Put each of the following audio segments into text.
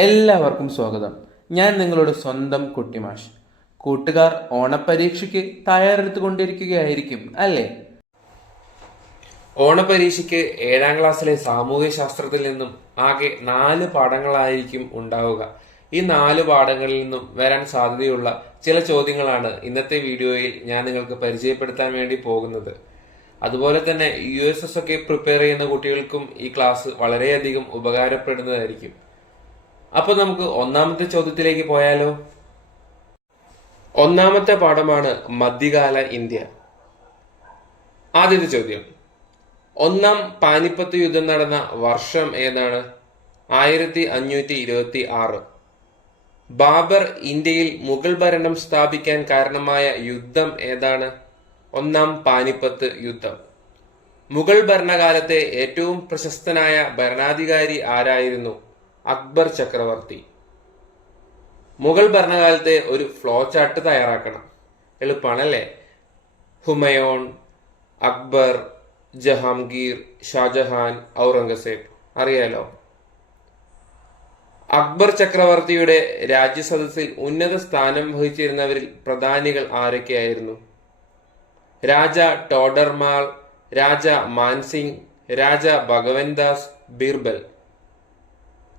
എല്ലാവർക്കും സ്വാഗതം. ഞാൻ നിങ്ങളുടെ സ്വന്തം കുട്ടിമാഷ്. കൂട്ടുകാർ ഓണപരീക്ഷയ്ക്ക് തയ്യാറെടുത്തുകൊണ്ടിരിക്കുകയായിരിക്കും അല്ലേ? ഓണപരീക്ഷയ്ക്ക് 7ാം ക്ലാസ്സിലെ സാമൂഹ്യ ശാസ്ത്രത്തിൽ നിന്നും ആകെ 4 പാഠങ്ങളായിരിക്കും ഉണ്ടാവുക. ഈ 4 പാഠങ്ങളിൽ നിന്നും വരാൻ സാധ്യതയുള്ള ചില ചോദ്യങ്ങളാണ് ഇന്നത്തെ വീഡിയോയിൽ ഞാൻ നിങ്ങൾക്ക് പരിചയപ്പെടുത്താൻ വേണ്ടി പോകുന്നത്. അതുപോലെ തന്നെ USS ഒക്കെ പ്രിപ്പയർ ചെയ്യുന്ന കുട്ടികൾക്കും ഈ ക്ലാസ് വളരെയധികം ഉപകാരപ്പെടുന്നതായിരിക്കും. അപ്പൊ നമുക്ക് ഒന്നാമത്തെ ചോദ്യത്തിലേക്ക് പോയാലോ. ഒന്നാമത്തെ പാഠമാണ് മധ്യകാല ഇന്ത്യ. ആദ്യത്തെ ചോദ്യം, ഒന്നാം പാനിപ്പത്ത് യുദ്ധം നടന്ന വർഷം ഏതാണ്? 1526. ബാബർ ഇന്ത്യയിൽ മുഗൾ ഭരണം സ്ഥാപിക്കാൻ കാരണമായ യുദ്ധം ഏതാണ്? ഒന്നാം പാനിപ്പത്ത് യുദ്ധം. മുഗൾ ഭരണകാലത്തെ ഏറ്റവും പ്രശസ്തനായ ഭരണാധികാരി ആരായിരുന്നു? അക്ബർ ചക്രവർത്തി. മുഗൾ ഭരണകാലത്തെ ഒരു ഫ്ലോ ചാർട്ട് തയ്യാറാക്കണം. എളുപ്പമാണല്ലേ? ഹുമയൂൺ, അക്ബർ, ജഹാംഗീർ, ഷാജഹാൻ, ഔറംഗസേബ്. അറിയാലോ. അക്ബർ ചക്രവർത്തിയുടെ രാജ്യസദസ്സിൽ ഉന്നത സ്ഥാനം വഹിച്ചിരുന്നവരിൽ പ്രധാനികൾ ആരൊക്കെയായിരുന്നു? രാജ ടോഡർമാൾ, രാജ മാൻസിംഗ്, രാജ ഭഗവൻദാസ്, ബീർബൽ.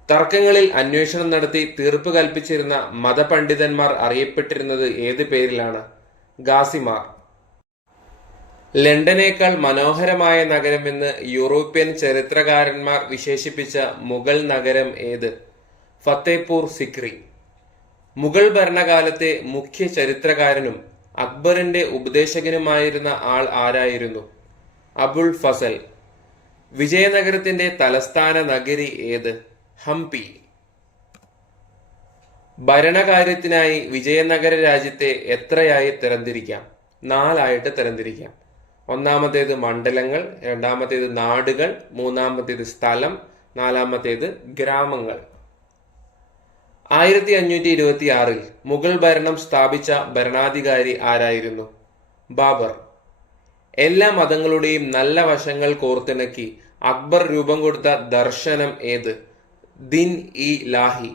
തർക്കങ്ങളിൽ അന്വേഷണം നടത്തി തീർപ്പ് കൽപ്പിച്ചിരുന്ന മതപണ്ഡിതന്മാർ അറിയപ്പെട്ടിരുന്നത് ഏത് പേരിലാണ്? ഗാസിമാർ. ലണ്ടനേക്കാൾ മനോഹരമായ നഗരമെന്ന് യൂറോപ്യൻ ചരിത്രകാരന്മാർ വിശേഷിപ്പിച്ച മുഗൾ നഗരം ഏത്? ഫത്തേപൂർ സിക്രി. മുഗൾ ഭരണകാലത്തെ മുഖ്യ ചരിത്രകാരനും അക്ബറിന്റെ ഉപദേശകനുമായിരുന്ന ആൾ ആരായിരുന്നു? അബുൾ ഫസൽ. വിജയനഗരത്തിന്റെ തലസ്ഥാന നഗരി ഏത്? ഹംപി. ഭരണകാര്യത്തിനായി വിജയനഗര രാജ്യത്തെ എത്രയായി തരംതിരിക്കാം? 4 ആയിട്ട് തരംതിരിക്കാം. ഒന്നാമത്തേത് മണ്ഡലങ്ങൾ, രണ്ടാമത്തേത് നാടുകൾ, മൂന്നാമത്തേത് സ്ഥലം, നാലാമത്തേത് ഗ്രാമങ്ങൾ. 1526 മുഗൾ ഭരണം സ്ഥാപിച്ച ഭരണാധികാരി ആരായിരുന്നു? ബാബർ. എല്ലാ മതങ്ങളുടെയും നല്ല വശങ്ങൾ കോർത്തിണക്കി അക്ബർ രൂപം കൊടുത്ത ദർശനം ഏത്? ദിൻ ഇ ലാഹി.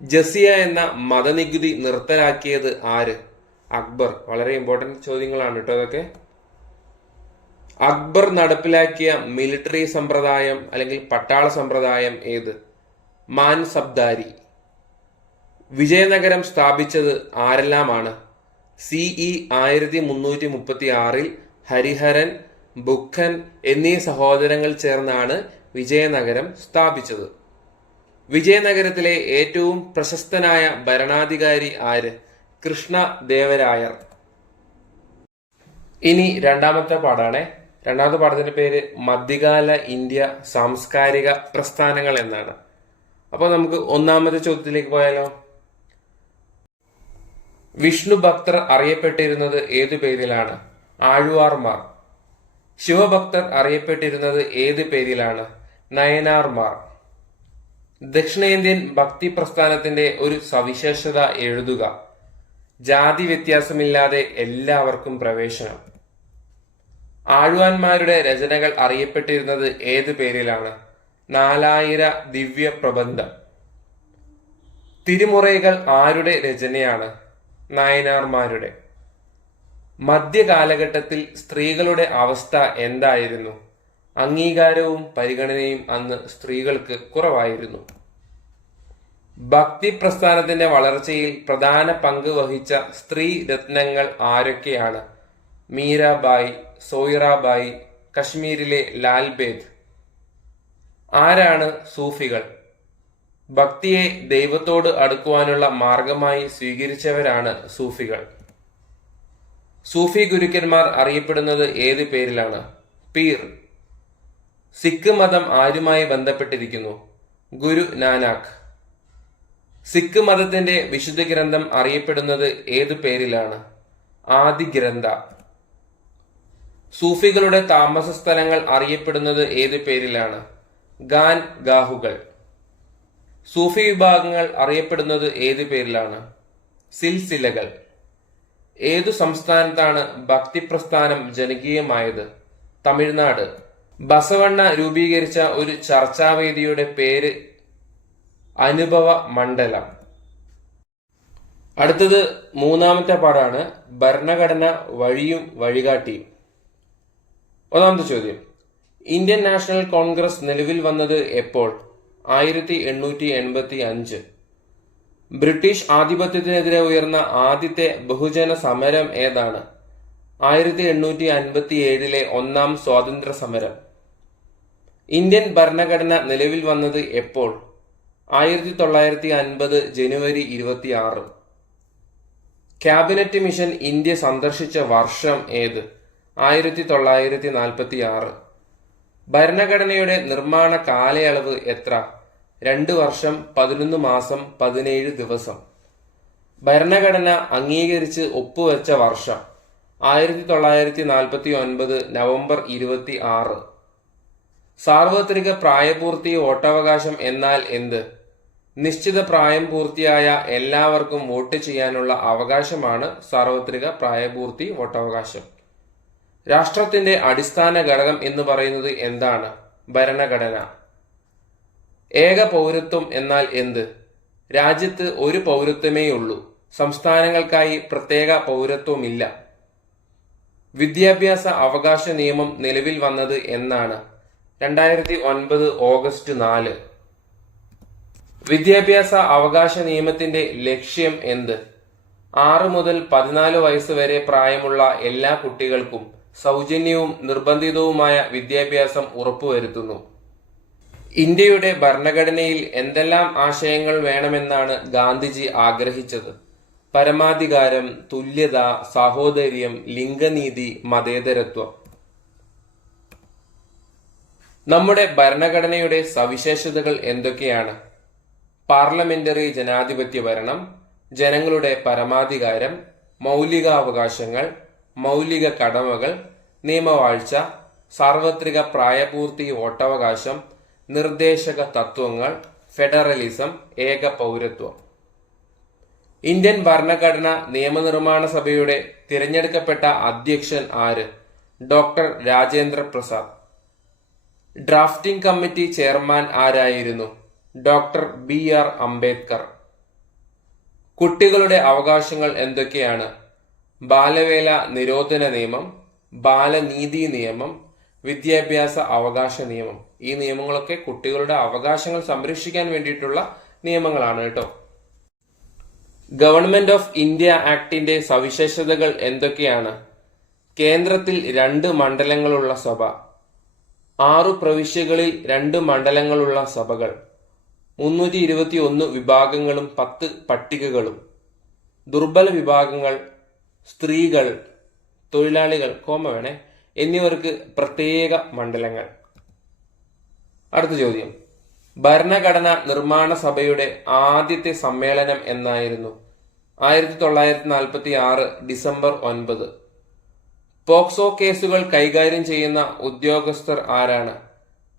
ജസിയ എന്ന മതനികുതി നിർത്തലാക്കിയത് ആര്? അക്ബർ. വളരെ ഇമ്പോർട്ടന്റ് ചോദ്യങ്ങളാണ് കേട്ടോ അതൊക്കെ. അക്ബർ നടപ്പിലാക്കിയ മിലിറ്ററി സമ്പ്രദായം അല്ലെങ്കിൽ പട്ടാള സമ്പ്രദായം ഏത്? മാൻസബ്ദാരി. വിജയനഗരം സ്ഥാപിച്ചത് ആരെല്ലാമാണ്? CE 1336 ഹരിഹരൻ, ബുക്കൻ എന്നീ സഹോദരങ്ങൾ ചേർന്നാണ് വിജയനഗരം സ്ഥാപിച്ചത്. വിജയനഗരത്തിലെ ഏറ്റവും പ്രശസ്തനായ ഭരണാധികാരി ആര്? കൃഷ്ണ ദേവരായർ. ഇനി രണ്ടാമത്തെ പാഠാണ്. രണ്ടാമത്തെ പാഠത്തിന്റെ പേര് മധ്യകാല ഇന്ത്യ സാംസ്കാരിക പ്രസ്ഥാനങ്ങൾ എന്നാണ്. അപ്പൊ നമുക്ക് ഒന്നാമത്തെ ചോദ്യത്തിലേക്ക് പോയാലോ. വിഷ്ണു ഭക്തർ അറിയപ്പെട്ടിരുന്നത് ഏതു പേരിലാണ്? ആഴ്വാർമാർ. ശിവഭക്തർ അറിയപ്പെട്ടിരുന്നത് ഏത് പേരിലാണ്? നയനാർമാർ. ദക്ഷിണേന്ത്യൻ ഭക്തി പ്രസ്ഥാനത്തിന്റെ ഒരു സവിശേഷത എഴുതുക. ജാതി വ്യത്യാസമില്ലാതെ എല്ലാവർക്കും പ്രവേശനം. ആഴ്വാൻമാരുടെ രചനകൾ അറിയപ്പെട്ടിരുന്നത് ഏത് പേരിലാണ്? 4000 ദിവ്യ പ്രബന്ധം. തിരുമുറൈകൾ ആരുടെ രചനയാണ്? നായനാർമാരുടെ. മധ്യകാലഘട്ടത്തിൽ സ്ത്രീകളുടെ അവസ്ഥ എന്തായിരുന്നു? അംഗീകാരവും പരിഗണനയും അന്ന് സ്ത്രീകൾക്ക് കുറവായിരുന്നു. ഭക്തി പ്രസ്ഥാനത്തിന്റെ വളർച്ചയിൽ പ്രധാന പങ്ക് വഹിച്ച സ്ത്രീ രത്നങ്ങൾ ആരൊക്കെയാണ്? മീരാബായി, സോയിറാബായി, കശ്മീരിലെ ലാൽബേദ്. ആരാണ് സൂഫികൾ? ഭക്തിയെ ദൈവത്തോട് അടുക്കുവാനുള്ള മാർഗമായി സ്വീകരിച്ചവരാണ് സൂഫികൾ. സൂഫി ഗുരുക്കന്മാർ അറിയപ്പെടുന്നത് ഏത് പേരിലാണ്? പീർ. സിഖ് മതം ആരുമായി ബന്ധപ്പെട്ടിരിക്കുന്നു? ഗുരു നാനാക്ക്. സിഖ് മതത്തിന്റെ വിശുദ്ധ ഗ്രന്ഥം അറിയപ്പെടുന്നത് ഏതു പേരിലാണ്? ആദി ഗ്രന്ഥ. സൂഫികളുടെ താമസ സ്ഥലങ്ങൾ അറിയപ്പെടുന്നത് ഏതു പേരിലാണ്? ഗാൻ ഗാഹുകൾ. സൂഫി വിഭാഗങ്ങൾ അറിയപ്പെടുന്നത് ഏതു പേരിലാണ്? സിൽസിലകൾ. ഏതു സംസ്ഥാനത്താണ് ഭക്തി പ്രസ്ഥാനം ജനകീയമായത്? തമിഴ്നാട്. ബസവണ്ണ രൂപീകരിച്ച ഒരു ചർച്ചാവേദിയുടെ പേര് അനുഭവ മണ്ഡലം. അടുത്തത് മൂന്നാമത്തെ പാഠാണ് ഭരണഘടന വഴിയും വഴികാട്ടിയും. ഒന്നാമത്തെ ചോദ്യം, ഇന്ത്യൻ നാഷണൽ കോൺഗ്രസ് നിലവിൽ വന്നത് എപ്പോൾ? 1885. ബ്രിട്ടീഷ് ആധിപത്യത്തിനെതിരെ ഉയർന്ന ആദ്യത്തെ ബഹുജന സമരം ഏതാണ്? 1857 ഒന്നാം സ്വാതന്ത്ര്യ സമരം. ഇന്ത്യൻ ഭരണഘടന നിലവിൽ വന്നത് എപ്പോൾ? 1950 ജനുവരി 26. ക്യാബിനറ്റ് മിഷൻ ഇന്ത്യ സന്ദർശിച്ച വർഷം ഏത്? 1946. ഭരണഘടനയുടെ നിർമ്മാണ കാലയളവ് എത്ര? 2 വർഷം 11 മാസം 17 ദിവസം. ഭരണഘടന അംഗീകരിച്ച് ഒപ്പുവെച്ച വർഷം? 1949 നവംബർ 26. സാർവത്രിക പ്രായപൂർത്തി വോട്ടവകാശം എന്നാൽ എന്ത്? നിശ്ചിത പ്രായം പൂർത്തിയായ എല്ലാവർക്കും വോട്ട് ചെയ്യാനുള്ള അവകാശമാണ് സാർവത്രിക പ്രായപൂർത്തി വോട്ടവകാശം. രാഷ്ട്രത്തിന്റെ അടിസ്ഥാന ഘടകം എന്ന് പറയുന്നത് എന്താണ്? ഭരണഘടന. ഏക പൗരത്വം എന്നാൽ എന്ത്? രാജ്യത്ത് ഒരു പൗരത്വമേയുള്ളൂ. സംസ്ഥാനങ്ങൾക്കായി പ്രത്യേക പൗരത്വമില്ല. വിദ്യാഭ്യാസ അവകാശ നിയമം നിലവിൽ വന്നത് എന്നാണ്? 2009 ഓഗസ്റ്റ് 4. വിദ്യാഭ്യാസ അവകാശ നിയമത്തിന്റെ ലക്ഷ്യം എന്ത്? 6 മുതൽ 14 വയസ്സ് വരെ പ്രായമുള്ള എല്ലാ കുട്ടികൾക്കും സൗജന്യവും നിർബന്ധിതവുമായ വിദ്യാഭ്യാസം ഉറപ്പുവരുത്തുന്നു. ഇന്ത്യയുടെ ഭരണഘടനയിൽ എന്തെല്ലാം ആശയങ്ങൾ വേണമെന്നാണ് ഗാന്ധിജി ആഗ്രഹിച്ചത്? പരമാധികാരം, തുല്യത, സാഹോദര്യം, ലിംഗനീതി, മതേതരത്വം. നമ്മുടെ ഭരണഘടനയുടെ സവിശേഷതകൾ എന്തൊക്കെയാണ്? പാർലമെന്ററി ജനാധിപത്യ ഭരണം, ജനങ്ങളുടെ പരമാധികാരം, മൗലികാവകാശങ്ങൾ, മൗലിക കടമകൾ, നിയമവാഴ്ച, സാർവത്രിക പ്രായപൂർത്തി വോട്ടവകാശം, നിർദ്ദേശക തത്വങ്ങൾ, ഫെഡറലിസം, ഏക പൗരത്വം. ഇന്ത്യൻ ഭരണഘടന നിയമനിർമ്മാണ സഭയുടെ തിരഞ്ഞെടുക്കപ്പെട്ട അധ്യക്ഷൻ ആര്? Doctor Rajendra Prasad. Drafting committee chairman ആരായിരുന്നു? Doctor BR Ambedkar. കുട്ടികളുടെ അവകാശങ്ങൾ എന്തൊക്കെയാണ്? ബാലവേല നിരോധന നിയമം, ബാലനീതി നിയമം, വിദ്യാഭ്യാസ അവകാശ നിയമം. ഈ നിയമങ്ങളൊക്കെ കുട്ടികളുടെ അവകാശങ്ങൾ സംരക്ഷിക്കാൻ വേണ്ടിയിട്ടുള്ള നിയമങ്ങളാണ് കേട്ടോ. ഗവൺമെന്റ് ഓഫ് ഇന്ത്യ ആക്ടിന്റെ സവിശേഷതകൾ എന്തൊക്കെയാണ്? കേന്ദ്രത്തിൽ 2 മണ്ഡലങ്ങളുള്ള സഭ, 6 പ്രവിശ്യകളിൽ 2 മണ്ഡലങ്ങളുള്ള സഭകൾ, 321 വിഭാഗങ്ങളും 10 പട്ടികകളും, ദുർബല വിഭാഗങ്ങൾ, സ്ത്രീകൾ, തൊഴിലാളികൾ എന്നിവർക്ക് പ്രത്യേക മണ്ഡലങ്ങൾ. അടുത്ത ചോദ്യം, ഭരണഘടന നിർമ്മാണ സഭയുടെ ആദ്യത്തെ സമ്മേളനം എന്നായിരുന്നു? 1946 ഡിസംബർ 9. പോക്സോ കേസുകൾ കൈകാര്യം ചെയ്യുന്ന ഉദ്യോഗസ്ഥർ ആരാണ്?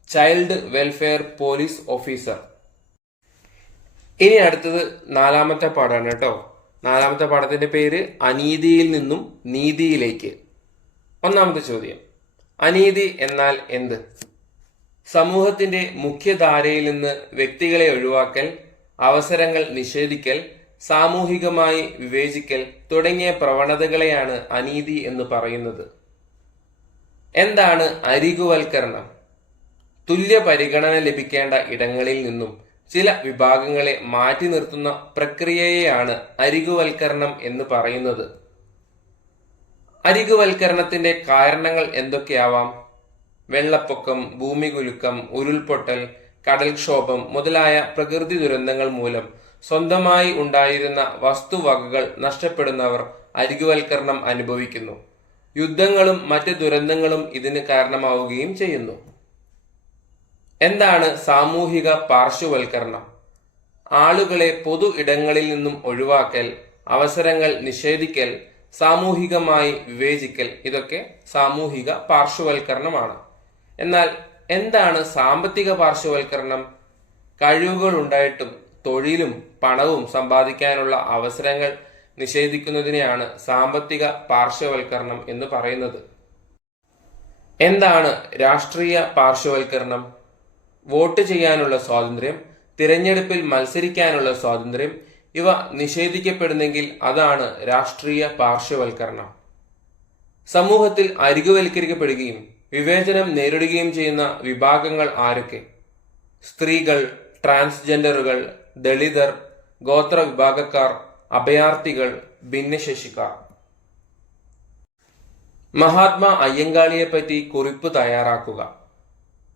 Child welfare police officer. ഇനി അടുത്തത് 4ാമത്തെ പാഠാണ് കേട്ടോ. 4ാമത്തെ പാഠത്തിന്റെ പേര് അനീതിയിൽ നിന്നും നീതിയിലേക്ക്. 1ാമത്തെ ചോദ്യം, അനീതി എന്നാൽ എന്ത്? സമൂഹത്തിന്റെ മുഖ്യധാരയിൽ നിന്ന് വ്യക്തികളെ ഒഴിവാക്കൽ, അവസരങ്ങൾ നിഷേധിക്കൽ, സാമൂഹികമായി വിവേചിക്കൽ തുടങ്ങിയ പ്രവണതകളെയാണ് അനീതി എന്ന് പറയുന്നത്. എന്താണ് അരികുവൽക്കരണം? തുല്യ പരിഗണന ലഭിക്കേണ്ട ഇടങ്ങളിൽ നിന്നും ചില വിഭാഗങ്ങളെ മാറ്റി നിർത്തുന്ന പ്രക്രിയയെയാണ് അരികുവൽക്കരണം എന്ന് പറയുന്നത്. അരികുവൽക്കരണത്തിന്റെ കാരണങ്ങൾ എന്തൊക്കെയാവാം? വെള്ളപ്പൊക്കം, ഭൂമികുലുക്കം, ഉരുൾപൊട്ടൽ, കടൽക്ഷോഭം മുതലായ പ്രകൃതി ദുരന്തങ്ങൾ മൂലം സ്വന്തമായി ഉണ്ടായിരുന്ന വസ്തുവകകൾ നഷ്ടപ്പെടുന്നവർ അരികുവൽക്കരണം അനുഭവിക്കുന്നു. യുദ്ധങ്ങളും മറ്റ് ദുരന്തങ്ങളും ഇതിന് കാരണമാവുകയും ചെയ്യുന്നു. എന്താണ് സാമൂഹിക പാർശ്വവൽക്കരണം? ആളുകളെ പൊതു ഇടങ്ങളിൽ നിന്നും ഒഴിവാക്കൽ, അവസരങ്ങൾ നിഷേധിക്കൽ, സാമൂഹികമായി വിവേചിക്കൽ ഇതൊക്കെ സാമൂഹിക പാർശ്വവൽക്കരണമാണ്. എന്നാൽ എന്താണ് സാമ്പത്തിക പാർശ്വവൽക്കരണം? കഴിവുകൾ ഉണ്ടായിട്ടും തൊഴിലും പണവും സമ്പാദിക്കാനുള്ള അവസരങ്ങൾ നിഷേധിക്കുന്നതിനെയാണ് സാമ്പത്തിക പാർശ്വവൽക്കരണം എന്ന് പറയുന്നത്. എന്താണ് രാഷ്ട്രീയ പാർശ്വവൽക്കരണം? വോട്ട് ചെയ്യാനുള്ള സ്വാതന്ത്ര്യം, തിരഞ്ഞെടുപ്പിൽ മത്സരിക്കാനുള്ള സ്വാതന്ത്ര്യം ഇവ നിഷേധിക്കപ്പെടുന്നെങ്കിൽ അതാണ് രാഷ്ട്രീയ പാർശ്വവൽക്കരണം. സമൂഹത്തിൽ അരികുവൽക്കരിക്കപ്പെടുകയും വിവേചനം നേരിടുകയും ചെയ്യുന്ന വിഭാഗങ്ങൾ ആരൊക്കെ? സ്ത്രീകൾ, ട്രാൻസ്ജെൻഡറുകൾ, ദളിതർ, ഗോത്ര വിഭാഗക്കാർ, അഭയാർത്ഥികൾ, ഭിന്നശേഷിക്കാർ. മഹാത്മാ അയ്യങ്കാളിയെപ്പറ്റി കുറിപ്പ് തയ്യാറാക്കുക.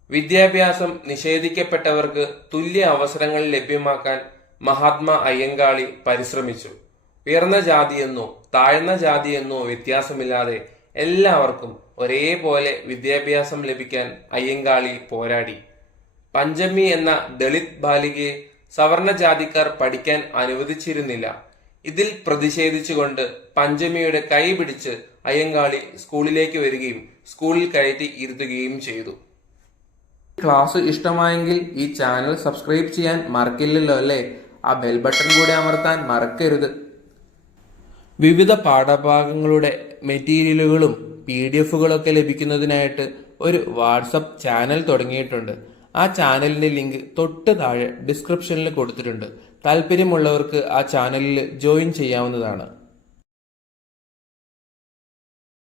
വിദ്യാഭ്യാസം നിഷേധിക്കപ്പെട്ടവർക്ക് തുല്യ അവസരങ്ങൾ ലഭ്യമാക്കാൻ മഹാത്മാ അയ്യങ്കാളി പരിശ്രമിച്ചു. ഉയർന്ന ജാതിയെന്നോ താഴ്ന്ന ജാതിയെന്നോ വ്യത്യാസമില്ലാതെ എല്ലാവർക്കും ഒരേപോലെ വിദ്യാഭ്യാസം ലഭിക്കാൻ അയ്യങ്കാളി പോരാടി. പഞ്ചമി എന്ന ദളിത് ബാലികയെ സവർണ ജാതിക്കാർ പഠിക്കാൻ അനുവദിച്ചിരുന്നില്ല. ഇതിൽ പ്രതിഷേധിച്ചുകൊണ്ട് പഞ്ചമിയുടെ കൈ പിടിച്ച് അയ്യങ്കാളി സ്കൂളിലേക്ക് വരികയും സ്കൂളിൽ കയറ്റി ഇരുത്തുകയും ചെയ്തു. ക്ലാസ് ഇഷ്ടമായെങ്കിൽ ഈ ചാനൽ സബ്സ്ക്രൈബ് ചെയ്യാൻ മറക്കില്ലല്ലോ അല്ലേ? ആ ബെൽ ബട്ടൺ കൂടെ അമർത്താൻ മറക്കരുത്. വിവിധ പാഠഭാഗങ്ങളുടെ മെറ്റീരിയലുകളും PDF-കളൊക്കെ ലഭിക്കുന്നതിനായിട്ട് ഒരു വാട്സപ്പ് ചാനൽ തുടങ്ങിയിട്ടുണ്ട്. ആ ചാനലിന്റെ ലിങ്ക് തൊട്ട് താഴെ ഡിസ്ക്രിപ്ഷനിൽ കൊടുത്തിട്ടുണ്ട്. താല്പര്യമുള്ളവർക്ക് ആ ചാനലിൽ ജോയിൻ ചെയ്യാവുന്നതാണ്.